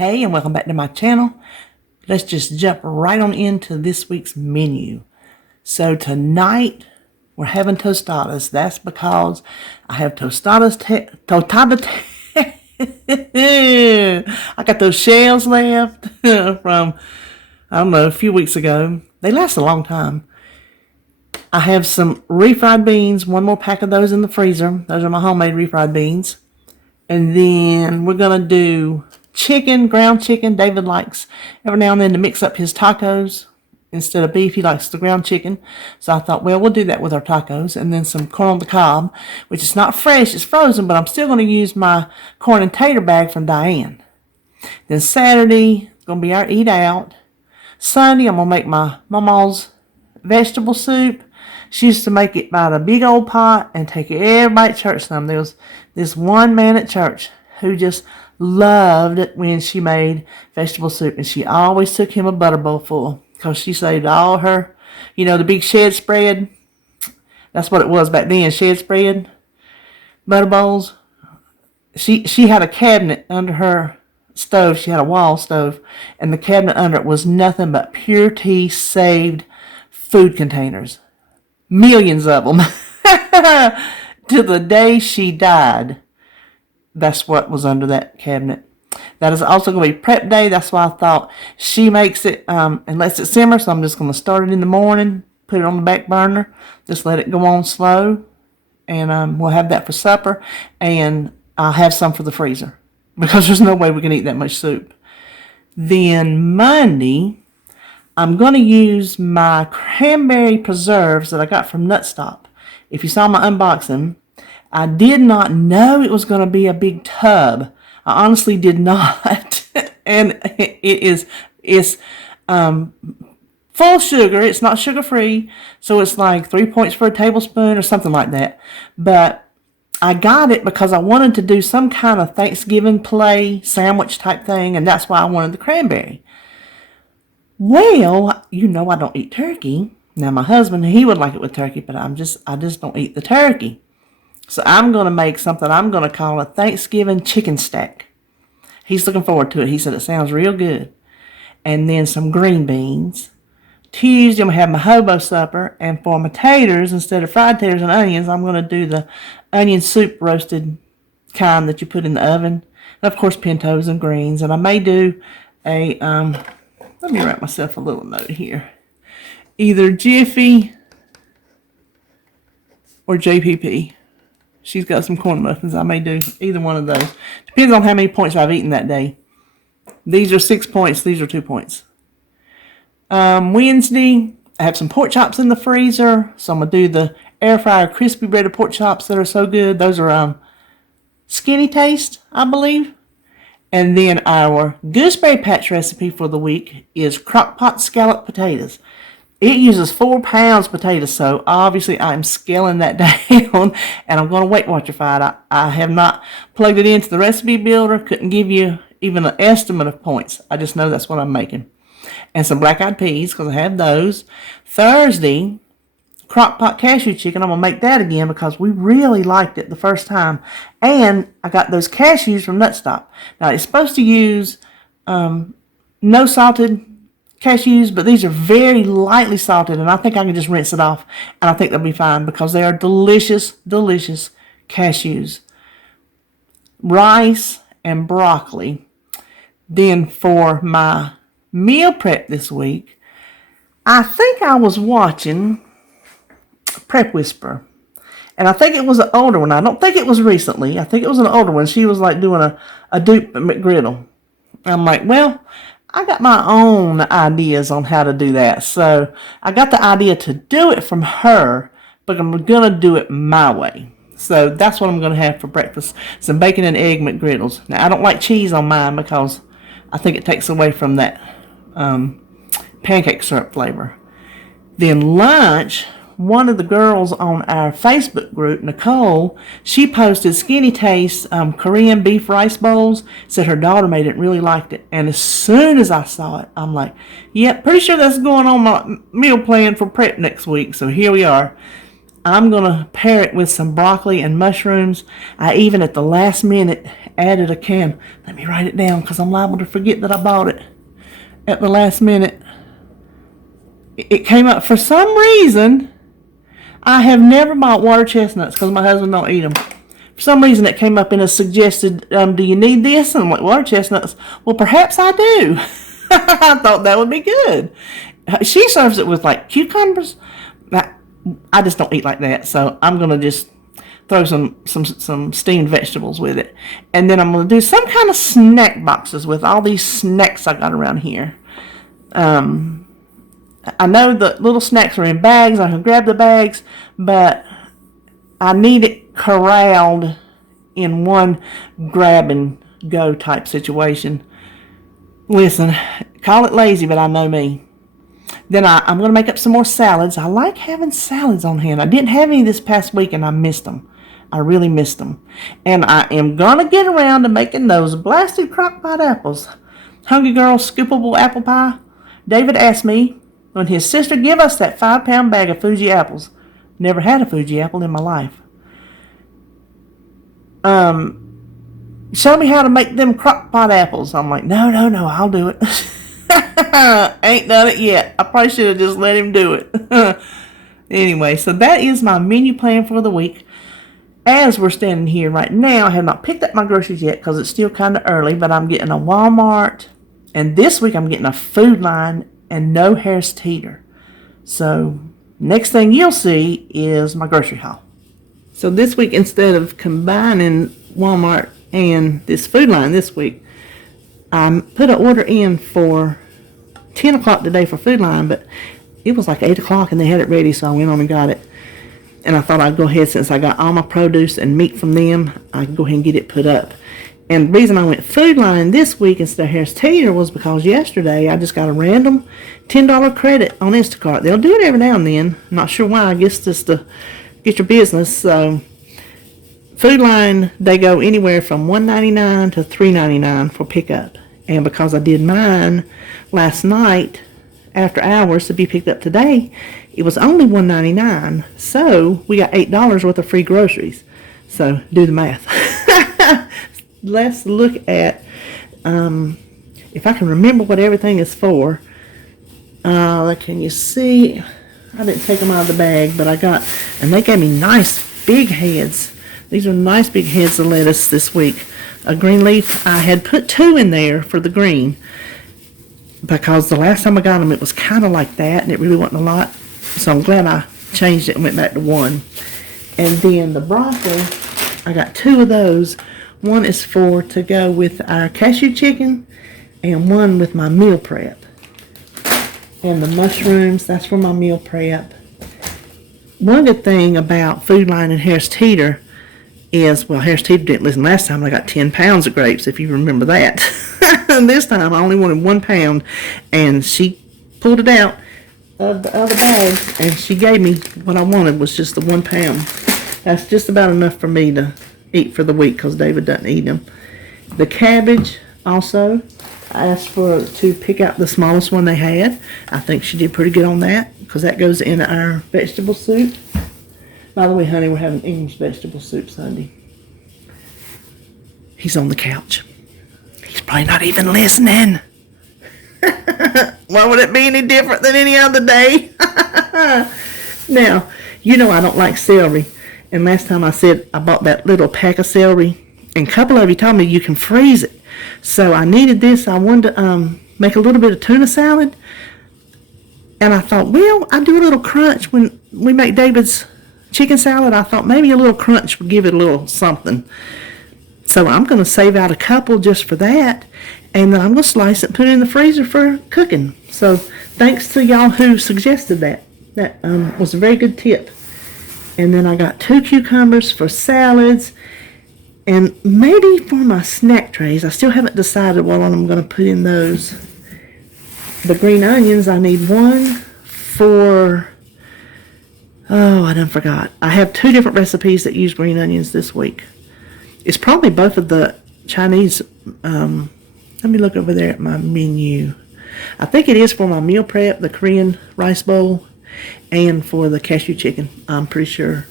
Hey, and welcome back to my channel. Let's just jump right on into this week's menu. So tonight we're having tostadas. That's because I have I got those shells left from, I don't know, a few weeks ago. They last a long time. I have some refried beans, one more pack of those in the freezer. Those are my homemade refried beans. And then we're going to do chicken, ground chicken. David likes every now and then to mix up his tacos. Instead of beef, he likes the ground chicken. So I thought, well, we'll do that with our tacos. And then some corn on the cob, which is not fresh, it's frozen, but I'm still going to use my corn and tater bag from Diane. Then Saturday, it's going to be our eat out. Sunday, I'm going to make my mama's vegetable soup. She used to make it by the big old pot and take everybody to church some. There was this one man at church who just loved it when she made vegetable soup. And she always took him a butter bowl full because she saved all her, the big shed spread. That's what it was back then, shed spread, butter bowls. She had a cabinet under her stove. She had a wall stove. And the cabinet under it was nothing but pure tea saved food containers. Millions of them. To the day she died. That's what was under that cabinet. That is also going to be prep day. That's why I thought she makes it and lets it simmer. So I'm just going to start it in the morning, put it on the back burner, just let it go on slow. And we'll have that for supper. And I'll have some for the freezer. Because there's no way we can eat that much soup. Then Monday, I'm going to use my cranberry preserves that I got from Nutstop. If you saw my unboxing, I did not know it was going to be a big tub. I honestly did not. And it's full sugar. It's not sugar-free. So it's like 3 points for a tablespoon or something like that. But I got it because I wanted to do some kind of Thanksgiving play sandwich type thing. And that's why I wanted the cranberry. Well, I don't eat turkey. Now, my husband, he would like it with turkey, but I just don't eat the turkey. So I'm going to make something I'm going to call a Thanksgiving chicken stack. He's looking forward to it. He said it sounds real good. And then some green beans. Tuesday, I'm going to have my hobo supper. And for my taters, instead of fried taters and onions, I'm going to do the onion soup roasted kind that you put in the oven. And, of course, pintos and greens. And I may do a... let me write myself a little note here. Either Jiffy or JPP. She's got some corn muffins. I may do either one of those. Depends on how many points I've eaten that day. These are 6 points. These are 2 points. Wednesday, I have some pork chops in the freezer. So I'm going to do the air fryer crispy breaded pork chops that are so good. Those are Skinny Taste, I believe. And then our gooseberry patch recipe for the week is crock-pot scalloped potatoes. It uses 4 pounds potatoes, so obviously I'm scaling that down, and I'm going to Weight Watchify it. I have not plugged it into the recipe builder. Couldn't give you even an estimate of points. I just know that's what I'm making. And some black-eyed peas, because I have those. Thursday, crock-pot cashew chicken. I'm going to make that again because we really liked it the first time. And I got those cashews from Nutstop. Now, it's supposed to use no salted cashews, but these are very lightly salted, and I think I can just rinse it off, and I think they'll be fine because they are delicious, delicious cashews. Rice and broccoli. Then for my meal prep this week, I think I was watching Prep Whisper. And I think it was an older one. I don't think it was recently. I think it was an older one. She was like doing a dupe McGriddle. I'm like, well, I got my own ideas on how to do that. So I got the idea to do it from her, but I'm going to do it my way. So that's what I'm going to have for breakfast. Some bacon and egg McGriddles. Now, I don't like cheese on mine because I think it takes away from that pancake syrup flavor. Then lunch, one of the girls on our Facebook group, Nicole, she posted Skinny Taste Korean beef rice bowls. Said her daughter made it and really liked it. And as soon as I saw it, I'm like, yep, pretty sure that's going on my meal plan for prep next week. So here we are. I'm going to pair it with some broccoli and mushrooms. I even at the last minute added a can. Let me write it down because I'm liable to forget that I bought it at the last minute. It came up for some reason. I have never bought water chestnuts because my husband don't eat them. For some reason it came up and it suggested, do you need this? And I'm like, water chestnuts? Well, perhaps I do. I thought that would be good. She serves it with like cucumbers. I just don't eat like that, so I'm going to just throw some steamed vegetables with it. And then I'm going to do some kind of snack boxes with all these snacks I got around here. I know the little snacks are in bags. I can grab the bags, but I need it corralled in one grab and go type situation. Listen, call it lazy, but I know me. Then I'm going to make up some more salads. I like having salads on hand. I didn't have any this past week, and I missed them. I really missed them. And I am going to get around to making those blasted crock-pot apples. Hungry Girl scoopable apple pie. David asked me when his sister gave us that 5-pound bag of Fuji apples. Never had a Fuji apple in my life. Show me how to make them crock-pot apples. I'm like, no, I'll do it. Ain't done it yet. I probably should have just let him do it. Anyway, so that is my menu plan for the week. As we're standing here right now, I have not picked up my groceries yet because it's still kind of early, but I'm getting a Walmart, and this week I'm getting a Food Line and no Harris Teeter. So next thing you'll see is my grocery haul. So this week, instead of combining Walmart and this Food Line this week, I put an order in for 10 o'clock today for Food Line, but it was like 8 o'clock and they had it ready, so I went on and got it. And I thought I'd go ahead, since I got all my produce and meat from them, I could go ahead and get it put up. And the reason I went Food Line this week instead of Harris Teeter was because yesterday I just got a random $10 credit on Instacart. They'll do it every now and then. I'm not sure why. I guess just to get your business. So Food Line, they go anywhere from $1.99 to $3.99 for pickup. And because I did mine last night after hours to be picked up today, it was only $1.99. So we got $8 worth of free groceries. So do the math. Let's look at if I can remember what everything is for. Can you see? I didn't take them out of the bag, but I got, and they gave me nice big heads. These are nice big heads of lettuce this week. A green leaf. I had put 2 in there for the green because the last time I got them it was kind of like that and it really wasn't a lot. So I'm glad I changed it and went back to 1. And then the broccoli, I got 2 of those. One is to go with our cashew chicken and one with my meal prep. And the mushrooms, that's for my meal prep. One good thing about Food Line and Harris Teeter is, well, Harris Teeter didn't listen last time. I got 10 pounds of grapes, if you remember that. And this time I only wanted 1 pound, and she pulled it out of the other bags, and she gave me what I wanted, was just the 1 pound. That's just about enough for me to eat for the week because David doesn't eat them. The cabbage also, I asked to pick out the smallest one they had. I think she did pretty good on that because that goes in our vegetable soup. By the way, honey, we're having English vegetable soup Sunday. He's on the couch. He's probably not even listening. Why would it be any different than any other day? Now, you know I don't like celery. And last time I said I bought that little pack of celery. And a couple of you told me you can freeze it. So I needed this. I wanted to make a little bit of tuna salad. And I thought, well, I do a little crunch when we make David's chicken salad. I thought maybe a little crunch would give it a little something. So I'm going to save out a couple just for that. And then I'm going to slice it and put it in the freezer for cooking. So thanks to y'all who suggested that. That was a very good tip. And then I got 2 cucumbers for salads. And maybe for my snack trays. I still haven't decided what I'm going to put in those. The green onions, I need 1 for... Oh, I done forgot. I have 2 different recipes that use green onions this week. It's probably both of the Chinese. Let me look over there at my menu. I think it is for my meal prep, the Korean rice bowl. and for the cashew chicken, I'm pretty sure.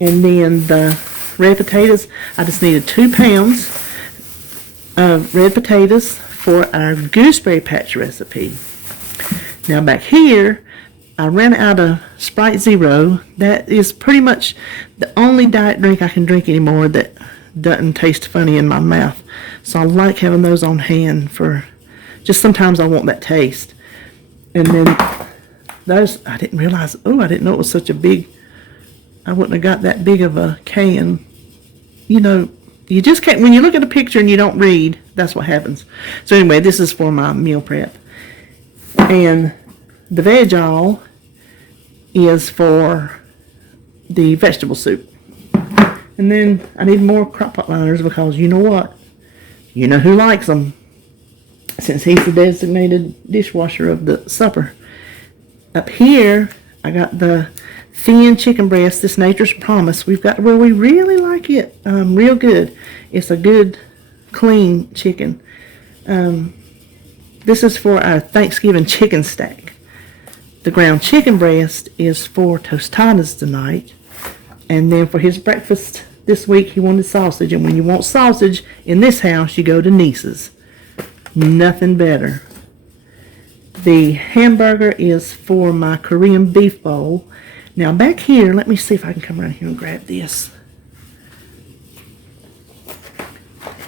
And then the red potatoes, I just needed 2 pounds of red potatoes for our gooseberry patch recipe. Now back here, I ran out of Sprite Zero. That is pretty much the only diet drink I can drink anymore that doesn't taste funny in my mouth. So I like having those on hand for just sometimes I want that taste. And then those, I didn't realize, I didn't know it was such a big, I wouldn't have got that big of a can. You know, you just can't, when you look at a picture and you don't read, that's what happens. So anyway, this is for my meal prep. And the veg all is for the vegetable soup. And then I need more crock pot liners because you know what? You know who likes them. Since he's the designated dishwasher of the supper. Up here, I got the thin chicken breast, this Nature's Promise. We've got where we really like it, real good. It's a good, clean chicken. This is for our Thanksgiving chicken stack. The ground chicken breast is for tostadas tonight. And then for his breakfast this week, he wanted sausage. And when you want sausage in this house, you go to Niece's. Nothing better. The hamburger is for my Korean beef bowl. Now back here, let me see if I can come around here and grab this.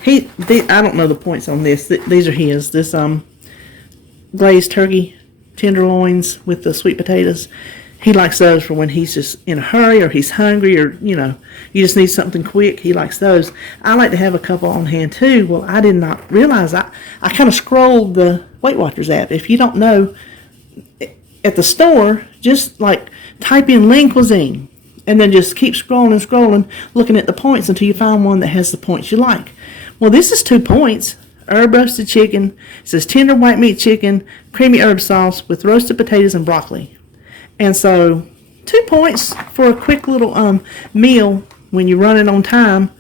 I don't know the points on this. These are his. This glazed turkey tenderloins with the sweet potatoes. He likes those for when he's just in a hurry or he's hungry or, you know, you just need something quick. He likes those. I like to have a couple on hand too. Well, I did not realize I kind of scrolled the Weight Watchers app. If you don't know, at the store, just like type in lean cuisine and then just keep scrolling and scrolling, looking at the points until you find one that has the points you like. Well, this is 2 points. Herb roasted chicken. It says tender white meat chicken, creamy herb sauce with roasted potatoes and broccoli. And so 2 points for a quick little meal when you're running on time.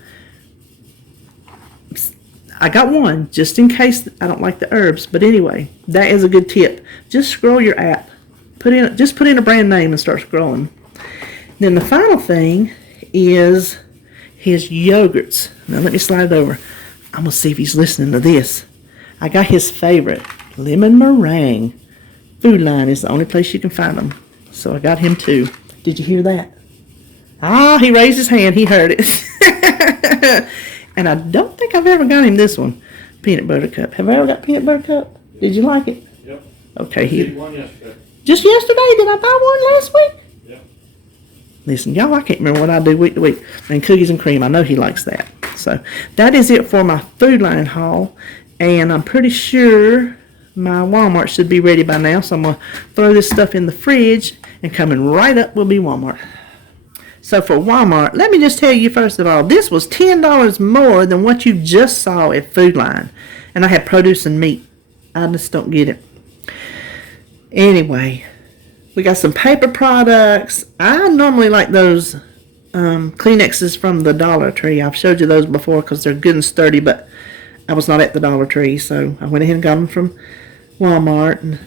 I got 1 just in case I don't like the herbs. But anyway, that is a good tip. Just scroll your app. Just put in a brand name and start scrolling. Then the final thing is his yogurts. Now let me slide it over. I'm going to see if he's listening to this. I got his favorite, lemon meringue. Food Line is the only place you can find them. So I got him 2. Did you hear that? Ah, he raised his hand. He heard it. And I don't think I've ever got him this one. Peanut butter cup. Have I ever got peanut butter cup? Did you like it? Yep. Okay. I did one yesterday. Just yesterday? Did I buy one last week? Yep. Listen, y'all, I can't remember what I do week to week. And cookies and cream. I know he likes that. So that is it for my Food Line haul. And I'm pretty sure my Walmart should be ready by now. So I'm going to throw this stuff in the fridge. And coming right up will be Walmart. So for Walmart, let me just tell you first of all, this was $10 more than what you just saw at Food Line. And I had produce and meat. I just don't get it. Anyway, we got some paper products. I normally like those Kleenexes from the Dollar Tree. I've showed you those before because they're good and sturdy, but I was not at the Dollar Tree, so I went ahead and got them from Walmart. And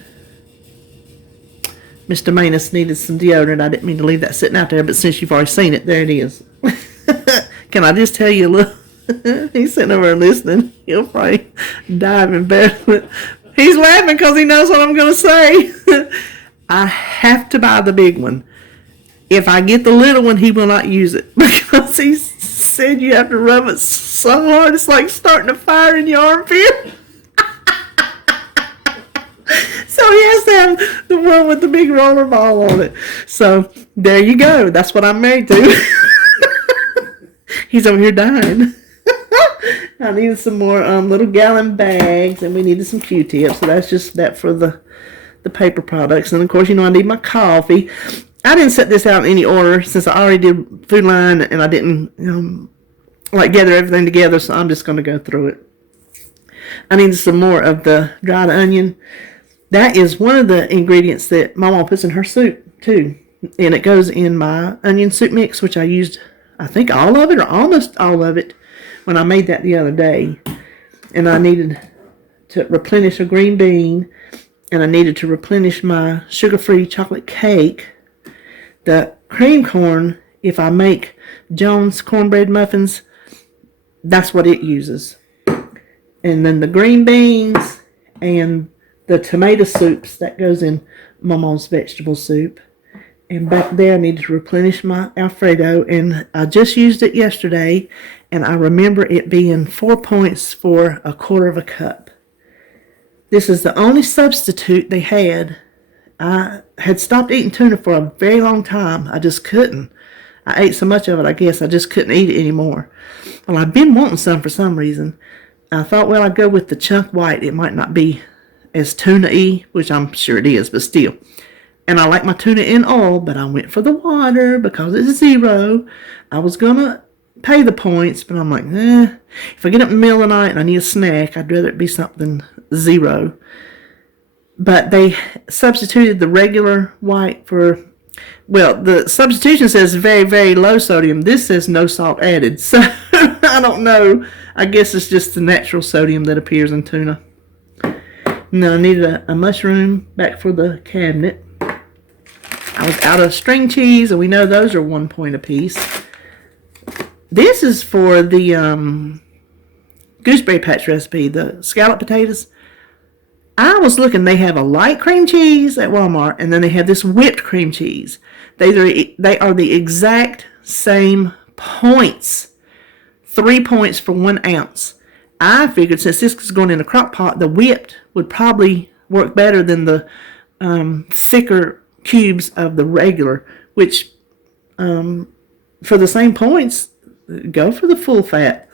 Mr. Maness needed some deodorant. I didn't mean to leave that sitting out there, but since you've already seen it, there it is. Can I just tell you a little? He's sitting over listening. He'll probably die of embarrassment. He's laughing because he knows what I'm going to say. I have to buy the big one. If I get the little one, he will not use it because he said you have to rub it so hard it's like starting a fire in your armpit. So he has to have the one with the big roller ball on it. So there you go. That's what I'm married to. He's over here dying. I needed some more little gallon bags, and we needed some Q-tips. So that's just that for the paper products. And of course, you know, I need my coffee. I didn't set this out in any order since I already did Food Line, and I didn't gather everything together. So I'm just going to go through it. I needed some more of the dried onion. That is one of the ingredients that Mama puts in her soup too, and it goes in my onion soup mix, which I used, I think, all of it or almost all of it when I made that the other day. And I needed to replenish a green bean and I needed to replenish my sugar-free chocolate cake. The cream corn, if I make Jones cornbread muffins, that's what it uses. And then the green beans and the tomato soups, that goes in Mama's vegetable soup. And back there I need to replenish my Alfredo, and I just used it yesterday, and I remember it being 4 points for a quarter of a cup. This is the only substitute they had. I had stopped eating tuna for a very long time. I just couldn't. I ate so much of it, I guess I just couldn't eat it anymore. Well, I've been wanting some for some reason. I thought, well, I'd go with the chunk white. It might not be as tuna-y, which I'm sure it is, but still. And I like my tuna in oil, but I went for the water because it's 0. I was going to pay the points, but I'm like, if I get up in the middle of the night and I need a snack, I'd rather it be something 0. But they substituted the regular white for, well, the substitution says very, very low sodium. This says no salt added. So I don't know. I guess it's just the natural sodium that appears in tuna. Now I needed a mushroom back for the cabinet. I was out of string cheese, and we know those are 1 point apiece. This is for the gooseberry patch recipe, the scallop potatoes. I was looking, they have a light cream cheese at Walmart, and then they have this whipped cream cheese. They are the exact same points. 3 points for 1 ounce. I figured since this is going in a crock pot, the whipped would probably work better than the thicker cubes of the regular, which for the same points, go for the full fat.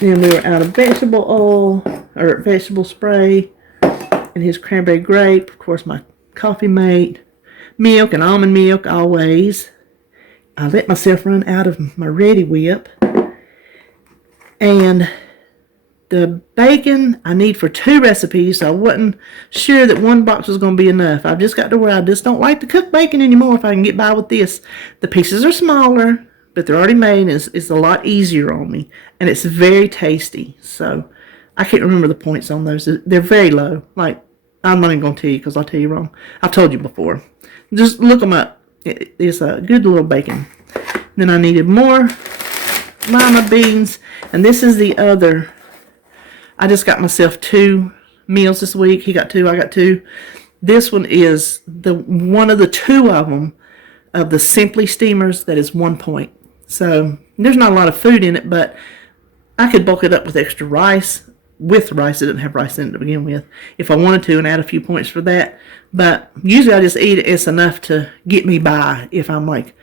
Then we were out of vegetable oil, or vegetable spray, and his cranberry grape, of course my coffee mate, milk and almond milk always. I let myself run out of my Ready Whip. And the bacon I need for 2 recipes, so I wasn't sure that 1 box was going to be enough. I've just got to where I just don't like to cook bacon anymore if I can get by with this. The pieces are smaller, but they're already made, and it's a lot easier on me. And it's very tasty. So I can't remember the points on those. They're very low. Like, I'm not even going to tell you because I'll tell you wrong. I've told you before. Just look them up. It's a good little bacon. Then I needed more lima beans, and this is the other. I just got myself 2 meals this week. He got 2, I got 2. This one is one of the 2 of them of the Simply Steamers that is 1 point. So there's not a lot of food in it, but I could bulk it up with extra rice. With rice, it didn't have rice in it to begin with, if I wanted to, and add a few points for that. But usually I just eat it. It's enough to get me by if I'm like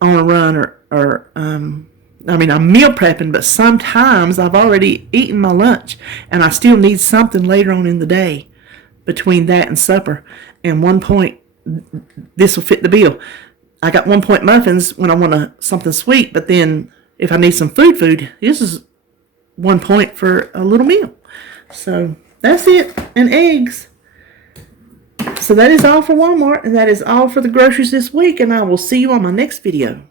on a run or I'm meal prepping, but sometimes I've already eaten my lunch and I still need something later on in the day between that and supper. And 1 point, this will fit the bill. I got 1 point muffins when I want something sweet, but then if I need some food, this is 1 point for a little meal. So that's it, and eggs. So that is all for Walmart, and that is all for the groceries this week, and I will see you on my next video.